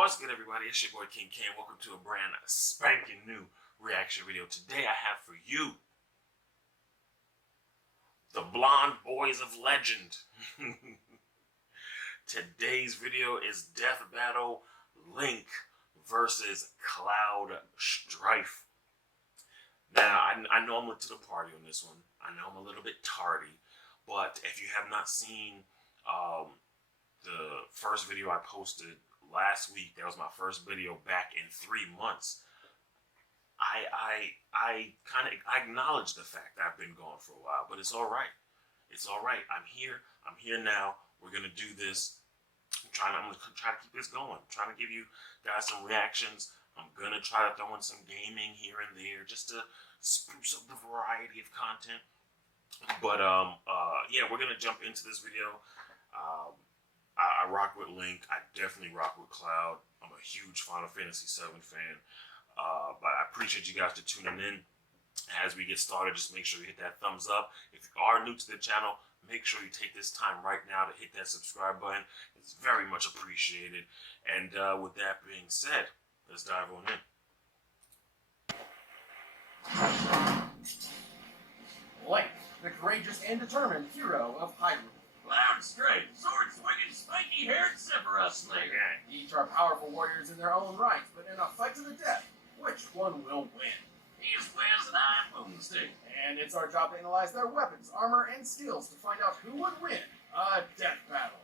What's good, everybody? It's your boy King K. Welcome to a brand spanking new reaction video. Today I have for you the Blonde Boys of Legend. Today's video is Death Battle Link versus Cloud Strife. Now, I know I'm late to the party on this one. I know I'm a little bit tardy, but if you have not seen the first video I posted last week, that was my first video back in 3 months. I acknowledge the fact that I've been gone for a while, but it's all right. It's all right. I'm here now. We're gonna do this. I'm gonna try to keep this going. I'm trying to give you guys some reactions. I'm gonna try to throw in some gaming here and there just to spruce up the variety of content. But yeah, we're gonna jump into this video. I rock with Link. I definitely rock with Cloud. I'm a huge Final Fantasy VII fan. But I appreciate you guys for tuning in. As we get started, just make sure you hit that thumbs up. If you are new to the channel, make sure you take this time right now to hit that subscribe button. It's very much appreciated. And with that being said, let's dive on in. Link, the courageous and determined hero of Hyrule. Cloud Strife, sword-swinging, spiky-haired Sephiroth Slayer. Each are powerful warriors in their own right, but in a fight to the death, which one will win? He's Wiz and I'm Boomstick. And it's our job to analyze their weapons, armor, and skills to find out who would win a death battle.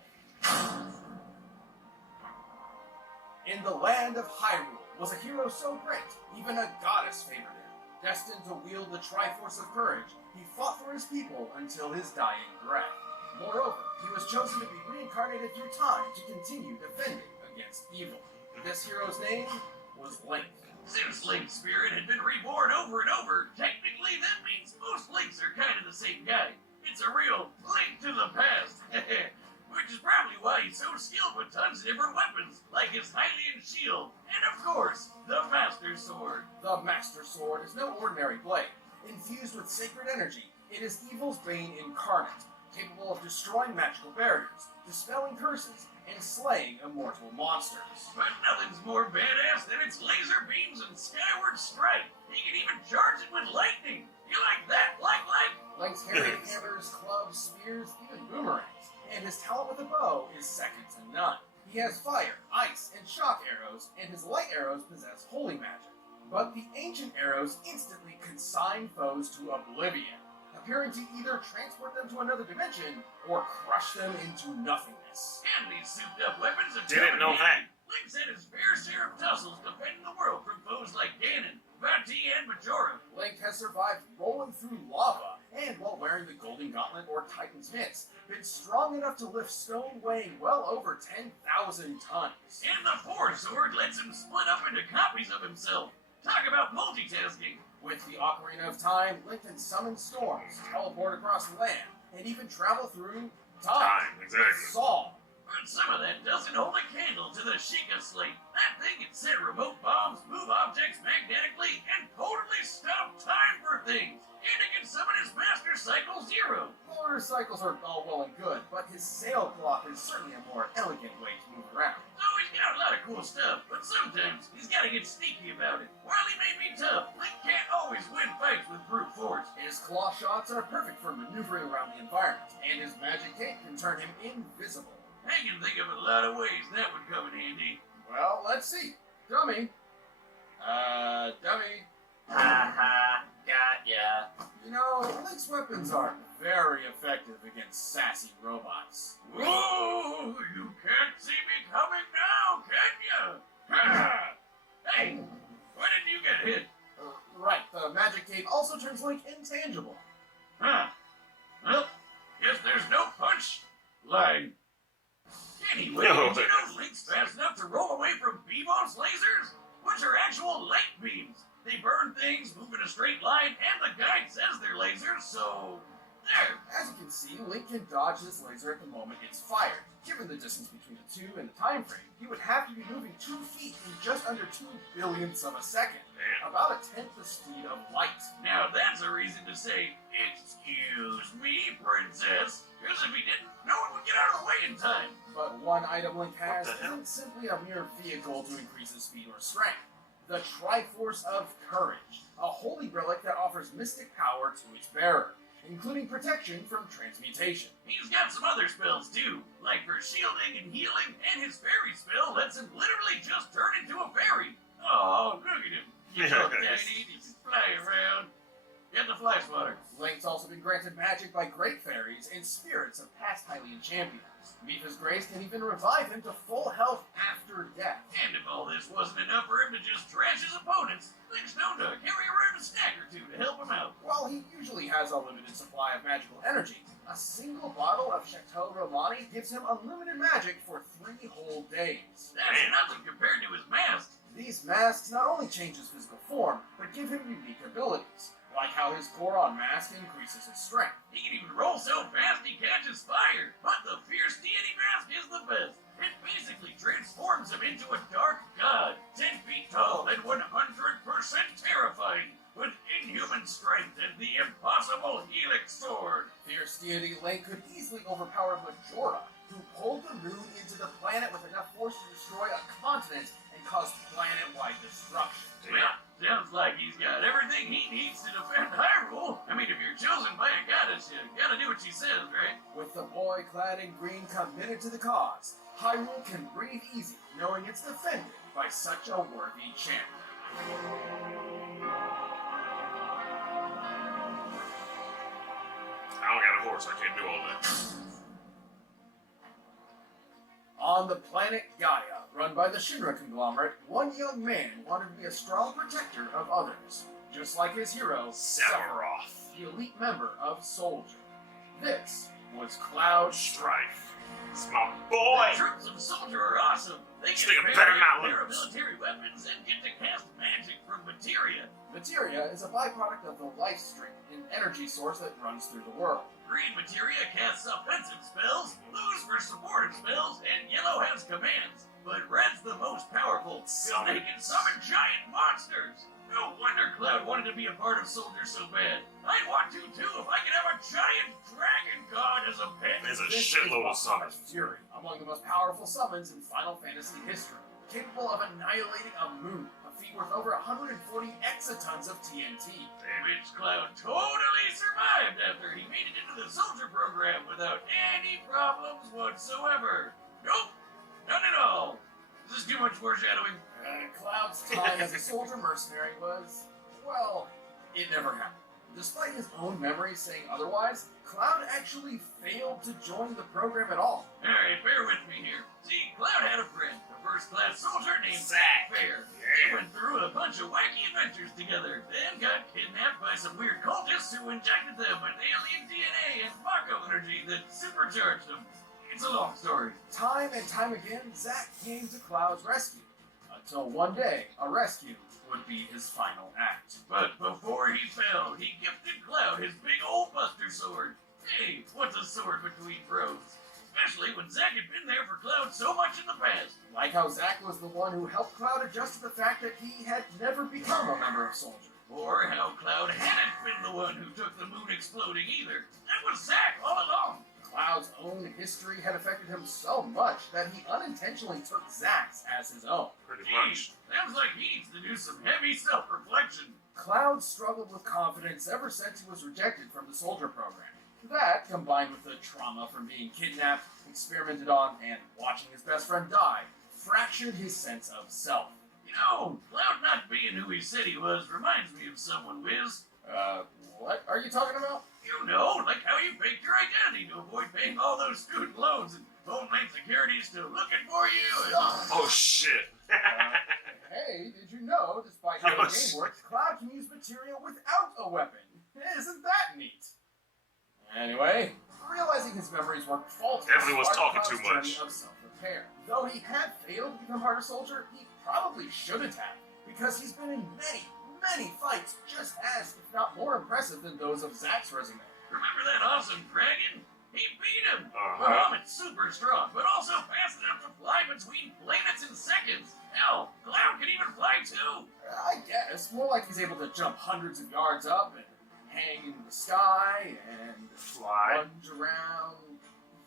In the land of Hyrule was a hero so great, even a goddess favored him. Destined to wield the Triforce of Courage, he fought for his people until his dying breath. Moreover, he was chosen to be reincarnated through time to continue defending against evil. This hero's name was Link. Since Link's spirit had been reborn over and over, technically that means most Links are kind of the same guy. It's a real Link to the past. Which is probably why he's so skilled with tons of different weapons, like his Hylian shield, and of course, the Master Sword. The Master Sword is no ordinary blade. Infused with sacred energy, it is evil's bane incarnate, capable of destroying magical barriers, dispelling curses, and slaying immortal monsters. But nothing's more badass than its laser beams and skyward strike. He can even charge it with lightning. You like that, like? Link's carrying hammers, clubs, spears, even boomerangs, and his talent with a bow is second to none. He has fire, ice, and shock arrows, and his light arrows possess holy magic. But the ancient arrows instantly consign foes to oblivion, appearing to either transport them to another dimension or crush them into nothingness. And these souped-up weapons have Didn't know that. Link's had his fair share of tussles defending the world from foes like Ganon, Vati, and Majora. Link has survived rolling through lava, and while wearing the Golden Gauntlet or Titan's Mitts, been strong enough to lift stone weighing well over 10,000 tons. And the Force Sword lets him split up into copies of himself. Talk about multitasking. With the Ocarina of Time, Link can summon storms, teleport across the land, and even travel through time. Exactly. With Saw. But some of that doesn't hold a candle to the Sheikah Slate. That thing can set remote bombs, move objects magnetically, and totally stop time for things. And it can summon his Master Cycle Zero. Motorcycles are all well and good, but his sailcloth is certainly a more elegant way to move around. So he's got a lot of cool stuff, but sometimes he's got to get sneaky about it. While he may be tough, Link can't always win fights with brute force. His claw shots are perfect for maneuvering around the environment, and his magic cape can turn him invisible. I can think of a lot of ways that would come in handy. Well, let's see. Dummy. Dummy. Ha ha, got ya. You know, Link's weapons are very effective against sassy robots. Whoa, you can't see me coming now, can ya? Ha! Hey, why didn't you get hit? Right, the magic cape also turns Link intangible. Huh. Well, guess there's no punch line. Anyway, No. did you know Link's fast enough to roll away from Beebo's lasers? Which are actual light beams. They burn things, move in a straight line, and the guide says they're lasers, so... There. As you can see, Link can dodge this laser at the moment it's fired. Given the distance between the two and the time frame, he would have to be moving 2 feet in just under 2 billionths of a second. About a tenth the speed of light. Now that's a reason to say, "Excuse me, princess," because if he didn't, no one would get out of the way in time. But one item Link has What the hell? isn't simply a mere vehicle to increase his speed or strength. The Triforce of Courage, a holy relic that offers mystic power to its bearer, including protection from transmutation. He's got some other spells too, like for shielding and healing, and his fairy spell lets him literally just turn into a fairy. Oh, look at him. He's so tiny, he can fly around. Get the fly swatter. Link's also been granted magic by great fairies and spirits of past Hylian champions. Mipha's Grace can even revive him to full health after death. And if all this wasn't enough for him to just trash his opponents, Link's known to carry around a stack or two to help him out. While he usually has a limited supply of magical energy, a single bottle of Chateau Romani gives him unlimited magic for 3 whole days. That's nothing compared to his mask. These masks not only change his physical form, but give him unique abilities, like how his Goron mask increases his strength. He can even roll so fast he catches fire. But the Fierce Deity mask is the best. It basically transforms him into a dark god, 10 feet tall and 100% terrifying, with inhuman strength and the impossible Helix sword. Fierce Deity Link could easily overpower Majora, who pulled the moon into the planet with enough force to destroy a continent and cause planet-wide destruction. Well, sounds like he's got everything he needs to defend Hyrule. I mean, if you're chosen by a goddess, you gotta do what she says, right? With the boy clad in green committed to the cause, Hyrule can breathe easy knowing it's defended by such a worthy champion. I don't got a horse, I can't do all that. On the planet Gaia, run by the Shinra conglomerate, one young man wanted to be a strong protector of others, just like his hero, Sephiroth. the elite member of Soldier. This was Cloud STRIFE. It's my The boy! troops of Soldier are awesome. They This get nigga better not lose. paramilitary weapons and get to cast magic from materia. Materia is a byproduct of the life stream, an energy source that runs through the world. Green materia casts offensive spells, blue's for supportive spells, and yellow has commands. But red's the most powerful, so they can summon giant monsters. No wonder Cloud wanted to be a part of Soldier so bad. I'd want to too if I could have a giant dragon god as a pet. There's a This shitload of is summons. Fury, among the most powerful summons in Final Fantasy history, capable of annihilating a moon, a feat worth over 140 exatons of TNT. Which Cloud totally survived after he made it into the Soldier program without any problems whatsoever. Nope, none at all. This is too much foreshadowing. Cloud's time as a soldier mercenary was, well, it never happened. Despite his own memories saying otherwise, Cloud actually failed to join the program at all. Alright, bear with me here. See, Cloud had a friend, a first-class soldier named Zack. Fair. Yeah. They went through a bunch of wacky adventures together, then got kidnapped by some weird cultists who injected them with alien DNA and Mako energy that supercharged them. It's a long story. Time and time again, Zack came to Cloud's rescue, until one day, a rescue would be his final act. But before he fell, he gifted Cloud his big old Buster Sword. Hey, what's a sword between bros? Especially when Zack had been there for Cloud so much in the past. Like how Zack was the one who helped Cloud adjust to the fact that he had never become a member of Soldier. Or how Cloud hadn't been the one who took the moon exploding either. That was Zack all along. Cloud's own history had affected him so much that he unintentionally took Zack's as his own. Pretty Geez, much. sounds like he needs to do some heavy self-reflection. Cloud struggled with confidence ever since he was rejected from the Soldier program. That, combined with the trauma from being kidnapped, experimented on, and watching his best friend die, fractured his sense of self. You know, Cloud not being who he said he was reminds me of someone, Wiz. What are you talking about? You know, like how you faked your identity to avoid paying all those student loans and Homeland Security's still looking for you and... Oh shit. Hey, did you know, despite how the Yes. game works, Cloud can use materia without a weapon? Isn't that neat? Anyway, realizing his memories weren't faulty, Definitely was sparked talking too Cloud's much. journey of self-repair. Though he had failed to become part of Soldier, he probably shouldn't have, because he's been in many fights just as, if not more impressive than those of Zack's resume. Remember that awesome dragon? He beat him! Bahamut's super strong, but also fast enough to fly between planets in seconds. Hell, Cloud can even fly too! I guess. More like he's able to jump hundreds of yards up and hang in the sky and Fly. lunge around.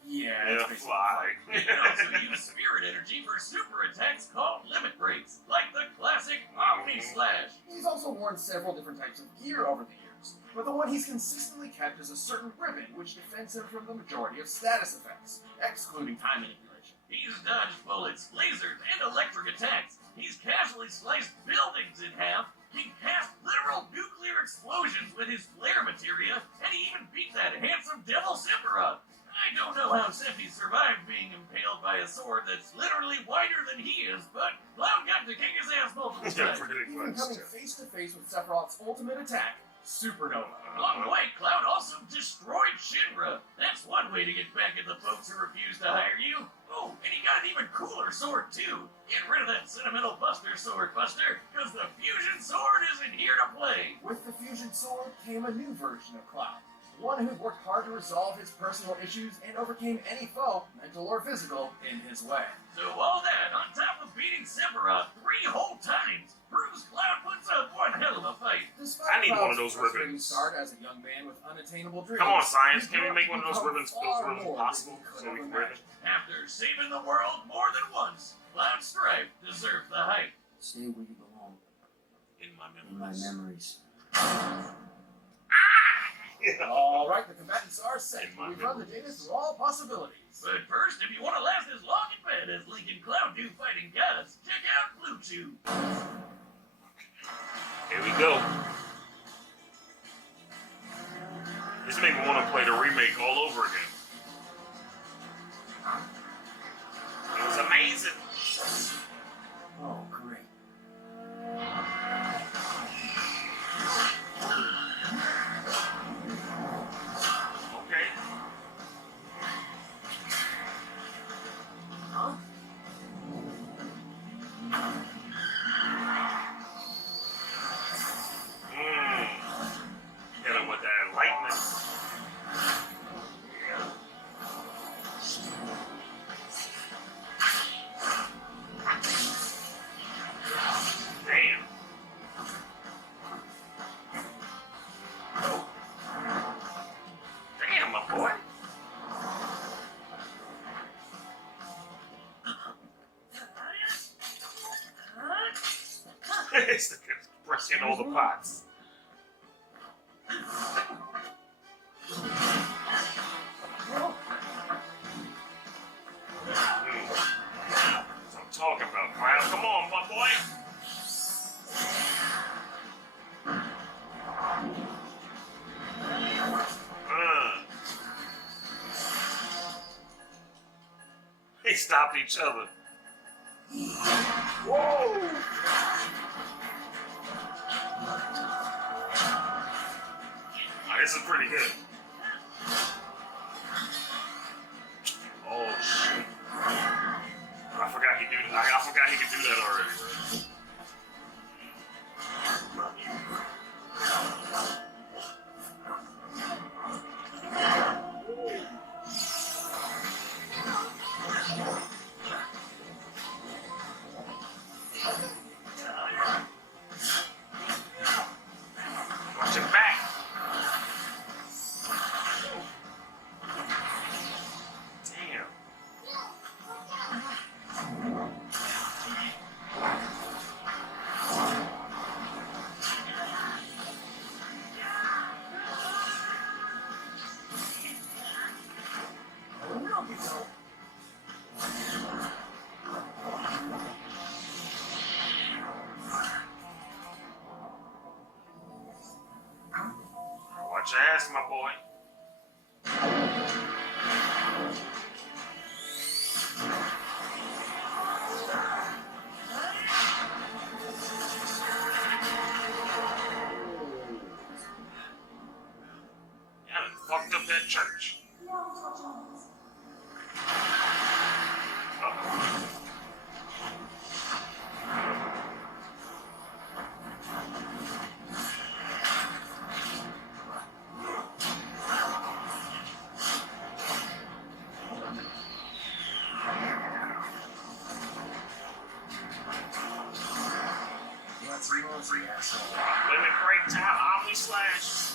Yeah, Yeah, it's basically fly. He can also use spirit energy for super attacks called limit breaks, like the classic Omni Slash. He's also worn several different types of gear over the years, but the one he's consistently kept is a certain ribbon which defends him from the majority of status effects, excluding time manipulation. He's dodged bullets, lasers, and electric attacks. He's casually sliced buildings in half, can cast literal nuclear explosions with his flare materia, and he even beat that handsome devil Sephiroth. I don't know how Sephi survived being impaled by a sword that's literally wider than he is, but Cloud got to kick his ass multiple Yeah, times. pretty Even much. coming face to face with Sephiroth's ultimate attack, Supernova. Along the way, Cloud also destroyed Shinra. That's one way to get back at the folks who refuse to hire you. Oh, and he got an even cooler sword, too. Get rid of that sentimental Buster sword, Buster, because the fusion sword isn't here to play. With the fusion sword came a new version of Cloud. One who worked hard to resolve his personal issues and overcame any foe, mental or physical, in his way. So all that, on top of beating Sephiroth 3 whole times, proves Cloud puts up one hell of a fight. Despite I need one of Cloud's those frustrating ribbons. start as a young man with unattainable dreams, Come on, science. he Can we grew make up one of those to become ribbons far possible more possible than he could so we have can wear them? imagined. After saving the world more than once, Cloud Strife deserves the hype. Stay where you belong, In my in my memories. memories. Alright, the combatants are set. In my We've run the memories. data through all possibilities. But first, if you want to last as long in bed as Link and Cloud do fighting gods, check out Bluetooth. Here we go. This made me want to play the remake all over again. It was amazing. Oh, great. Okay. Huh? Hit him with that lightning. Damn. Damn, my boy. It's pressing all the pots. That's what I'm talking about, Cloud. Come on, my boy. They stopped each other. Whoa! This is pretty good. Oh shit! I forgot he do. I forgot he could do that already. Watch it back. Damn. Watch your ass, my boy. Yeah, I done fucked up that church. Uh-oh. Let's launch the asshole. Limit break time, Omni Slash.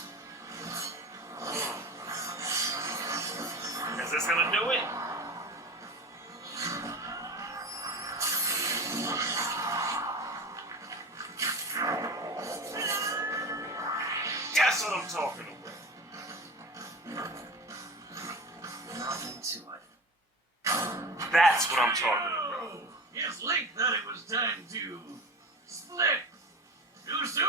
Is this gonna do it? That's what I'm talking about. Nothing to it. That's what I'm talking about. Yes, Link thought it was time to split. Too soon?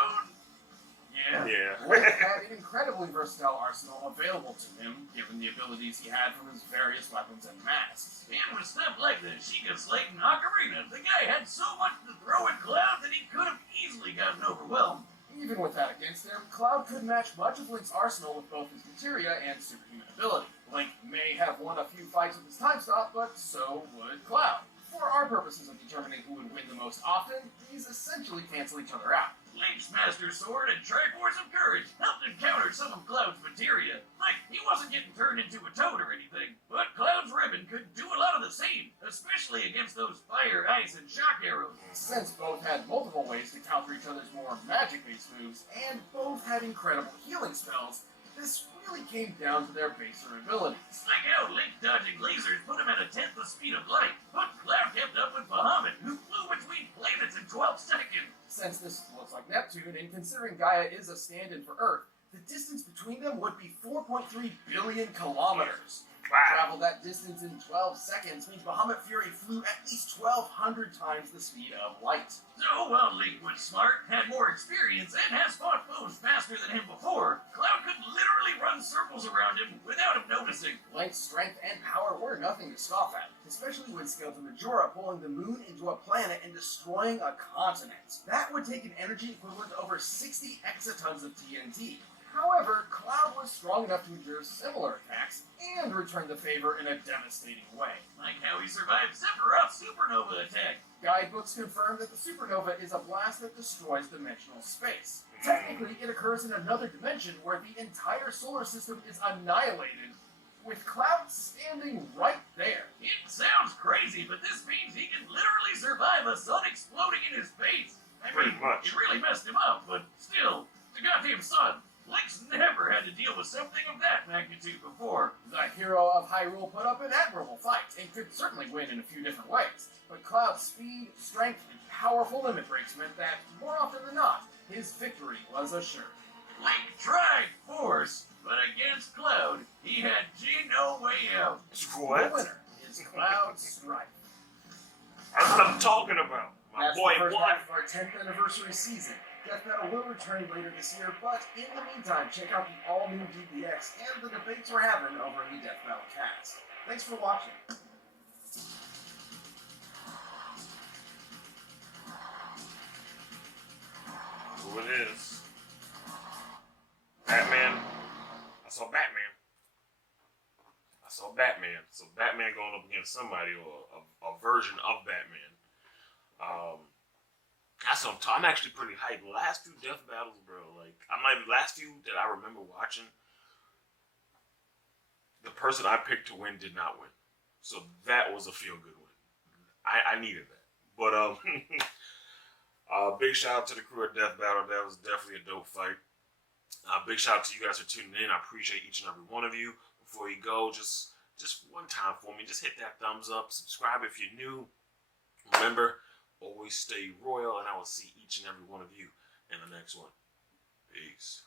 Yeah. Link had an incredibly versatile arsenal available to him, given the abilities he had from his various weapons and masks. And with stuff like the Sheikah Slate and Ocarina, the guy had so much to throw at Cloud that he could have easily gotten overwhelmed. Even with that against him, Cloud could match much of Link's arsenal with both his materia and superhuman ability. Link may have won a few fights with his time stop, but so would Cloud. For our purposes of determining who would win the most often, these essentially cancel each other out. Link's Master Sword and Triforce of Courage helped him counter some of Cloud's materia. Like, he wasn't getting turned into a toad or anything, but Cloud's Ribbon could do a lot of the same, especially against those fire, ice, and shock arrows. Since both had multiple ways to counter each other's more magic-based moves, and both had incredible healing spells, this really came down to their baser abilities. Like how Link dodging lasers put him at a tenth the speed of light, but Cloud kept up with Bahamut, who flew between planets in 12 seconds. Since this looks like Neptune, and considering Gaia is a stand-in for Earth, the distance between them would be 4.3 billion kilometers. To Wow. travel that distance in 12 seconds means Bahamut Fury flew at least 1,200 times the speed of light. So while Link was smart, had more experience, and has fought foes faster than him before, Cloud could literally run circles around him without him noticing. Link's strength and power were nothing to scoff at, especially when scaled to Majora pulling the moon into a planet and destroying a continent. That would take an energy equivalent to over 60 exatons of TNT. However, Cloud was strong enough to endure similar attacks and return the favor in a devastating way. Like how he survived Sephiroth's supernova attack. Guidebooks confirm that the supernova is a blast that destroys dimensional space. Technically, it occurs in another dimension where the entire solar system is annihilated, with Cloud standing right there. It sounds crazy, but this means he can literally survive a sun exploding in his face. I Pretty mean, much. it really messed him up, but still, the goddamn sun. Link's never had to deal with something of that magnitude before. The hero of Hyrule put up an admirable fight and could certainly win in a few different ways, but Cloud's speed, strength, and powerful limit breaks meant that, more often than not, his victory was assured. Link tried force, but against Cloud, he had no way out. The What? winner is Cloud Strife. That's what I'm talking about. My That's boy the first won. half of our 10th anniversary season. Death Battle will return later this year, but in the meantime, check out the all-new DBX and the debates we're having over in the Death Battle cast. Thanks for watching. Who it is? Batman. I saw Batman. So Batman going up against somebody or a version of Batman. I'm actually pretty hyped. The last two death battles, bro. Like, last few that I remember watching, the person I picked to win did not win. So that was a feel-good win. I needed that. But big shout out to the crew at Death Battle. That was definitely a dope fight. Big shout out to you guys for tuning in. I appreciate each and every one of you. Before you go, just one time for me, just hit that thumbs up. Subscribe if you're new. Remember, always stay royal, and I will see each and every one of you in the next one. Peace.